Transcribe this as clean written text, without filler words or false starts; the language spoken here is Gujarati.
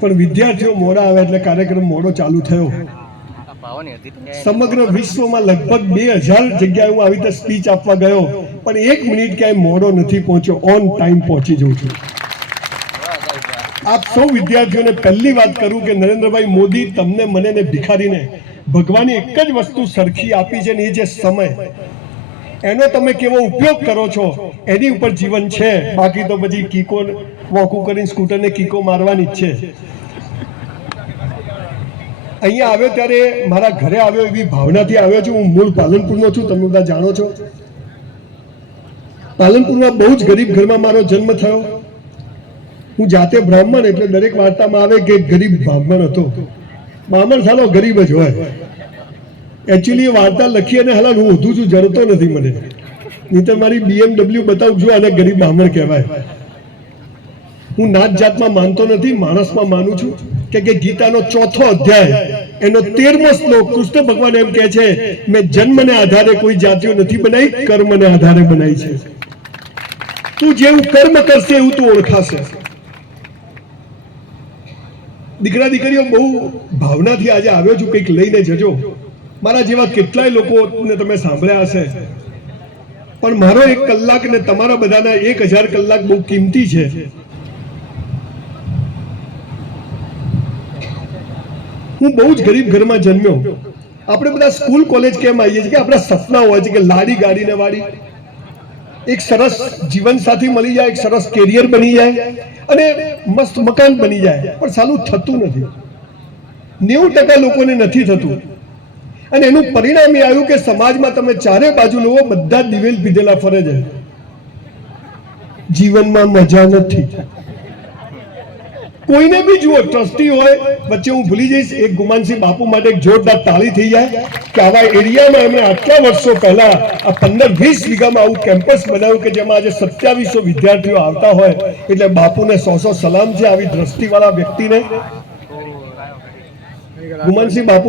પણ વિદ્યાર્થીઓ મોડા આવે એટલે કાર્યક્રમ મોડો ચાલુ થયો। સમગ્ર વિશ્વમાં લગભગ 2000 જગ્યાએ હું આવી રીતે સ્પીચ આપવા ગયો, પણ 1 મિનિટ ક્યાંય મોડો નથી પહોંચ્યો, ઓન ટાઈમ પહોંચી જઉં છું। આપ સૌ વિદ્યાર્થીઓને પહેલી વાત કરું કે નરેન્દ્રભાઈ મોદી તમને મને ને ભિખારીને ભગવાને એક જ વસ્તુ સરખી આપી છે, ને એ જે સમય, એનો તમે કેવો ઉપયોગ કરો છો એની ઉપર જીવન છે। બાકી તો પછી કીકો વોકું કરીને સ્કૂટરને કીકો મારવાની જ છે। અહીંયા આવ્યો ત્યારે મારા ઘરે આવ્યો એવી ભાવનાથી આવ્યો છું। હું મૂળ પાલનપુરનો છું, તમે બધા જાણો છો। પાલનપુરમાં બહુ જ ગરીબ ઘરમાં મારો જન્મ થયો। હું જાતે બ્રાહ્મણ, એટલે દરેક વાર્તામાં આવે કે ગરીબ બ્રાહ્મણ હતો। બ્રાહ્મણ સાલો ગરીબ જ હોય। એકચ્યુઅલી એ વાર્તા લખી અને હાલ હું વધુ છું, જણતો નથી મને, નહીં તો મારી BMW બતાવજો, આને ગરીબ બ્રાહ્મણ કહેવાય। હું નાત જાતમાં માનતો નથી, માણસમાં માનું છું। કે ગીતાનો 4થો અધ્યાય એનો 13મો શ્લોક કૃષ્ણ ભગવાન એમ કહે છે, મેં જન્મને આધારે કોઈ જાતિઓ નથી બનાવી, કર્મને આધારે બનાવી છે। તું જેવું કર્મ કરશે એવું તું ઓળખાશે। દીકરા દીકરીઓ બહુ ભાવનાથી આજે આવ્યો છું, કંઈક લઈને જજો। મારા જેવા કેટલાય લોકોને તમે સાંભળ્યા હશે, પણ મારો 1 કલાક ને તમારા બધાના 1000 કલાક બહુ કિંમતી છે। હું બહુ જ ગરીબ ઘરમાં જન્મ્યો। આપણે બધા સ્કૂલ કોલેજ કેમ આવીએ છીએ કે આપણા સપના હોય છે કે લાડી ગાડીને વાળી એક સરસ જીવન સાથી મળી જાય, એક સરસ કેરિયર બની જાય અને મસ્ત મકાન બની જાય, પણ સાલું થતું નથી। 90% લોકોને નથી થતું, અને એનું પરિણામ એ આવ્યું કે સમાજમાં તમે ચારે બાજુ લોકો બધા દિવેલ પીધેલા ફરે છે, જીવનમાં મજા નથી। કોઈને બી જુઓ, ટ્રસ્ટી હોય, વચ્ચે હું ભૂલી જઈશ, એક ગુમાનસિંહ બાપુ માટે એક જોરદાર તાળી થઈ જાય કે આવા એરિયામાં એમણે આટલા વર્ષો પહેલા આ 15-20 વીઘામાં આવું કેમ્પસ બનાવ્યું કે જેમાં આજે 2700 વિદ્યાર્થીઓ આવતા હોય, એટલે બાપુને 100 સલામ છે આવી દ્રષ્ટિવાળા વ્યક્તિને। ગુમાનસિંહ બાપુ